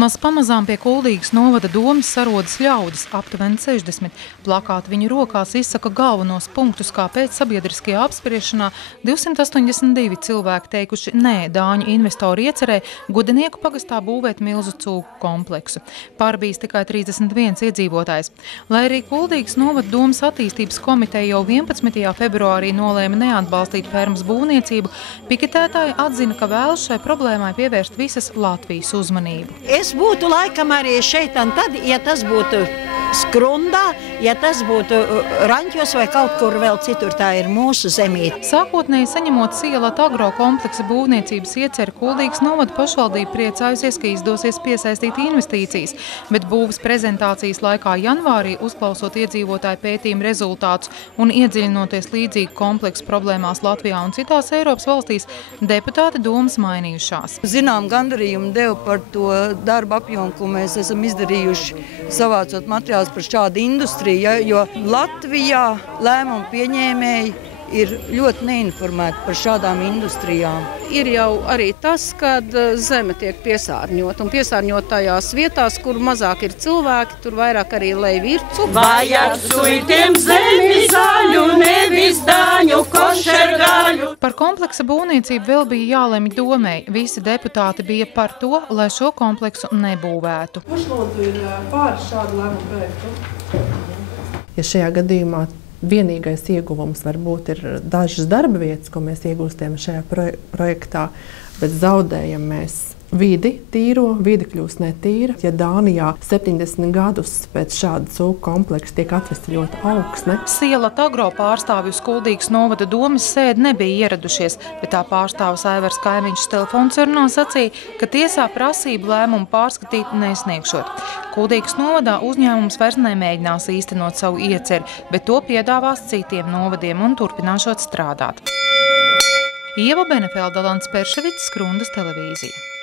Maz pamazām pie Kuldīgas novada domes sarodas ļaudis, aptuveni 60. Plakāti viņu rokās izsaka galvenos punktus, kāpēc sabiedriskajā apspriešanā 282 cilvēki teikuši nē dāņu investoru iecerē Gudinieku pagastā būvēt milzu cūku kompleksu. Pārbijis tikai 31 iedzīvotājs. Lai arī Kuldīgas novada domes attīstības komiteja jau 11. februārī nolēma neatbalstīt fermas būvniecību, piketētāji atzina, ka vēlas šai problēmai pievērst visas Latvijas uzmanību. Es būtu laikam arī šeit un tad, ja tas būtu Skrundā, ja tas būtu Raņķos vai kaut kur vēl citur, tā ir mūsu zemīte. Sākotnēji saņemot Sielata agro kompleksa būvniecības ieceri, Kuldīgas novada pašvaldība priecājusies, ka izdosies piesaistīt investīcijas, bet būvas prezentācijas laikā janvārī, uzklausot iedzīvotāju pētījumu rezultātus un iedziļinoties līdzīgu kompleksu problēmās Latvijā un citās Eiropas valstīs, deputāti domas mainījušās. Zinām gandarījumu deva par to darba apjomu, ko mēs esam izdarījuši, savācot materiālus par šādu industriju, jo Latvijā lēmumu pieņēmēji ir ļoti neinformēti par šādām industrijām. Ir jau arī tas, kad zeme tiek piesārņot, un piesārņot tajās vietās, kur mazāk ir cilvēki, tur vairāk arī lej vircu. Vajag suitiem zemi zaļu, nevis dāņu košergaļu. Par kompleksa būvniecību vēl bija jālemj domei. Visi deputāti bija par to, lai šo kompleksu nebūvētu. Kurš lūdzu ir pār šādu lēmumu projektu? Ja šajā gadījumā vienīgais ieguvums varbūt ir dažas darba vietas, ko mēs iegūstiem šajā projektā, bet zaudējam mēs vidi tīro, vidi kļūst netīra. Ja Dānijā 70 gadus pēc šāda cūku kompleksa tiek atvesti ļoti augsne. Sielata agro pārstāvju uz Kuldīgas novada domes sēdi nebija ieradušies, bet tā pārstāvis Aivars Kaimiņš telefonsarunā sacīja, ka tiesā prasību lēmumu pārskatīt nesniegšot. Kuldīgas novadā uzņēmums vairs nemēģinās īstenot savu ieceri, bet to piedāvās citiem novadiem un turpināšot strādāt. Ieva Benefelda, Lants Perševics, Skrundas televīzija.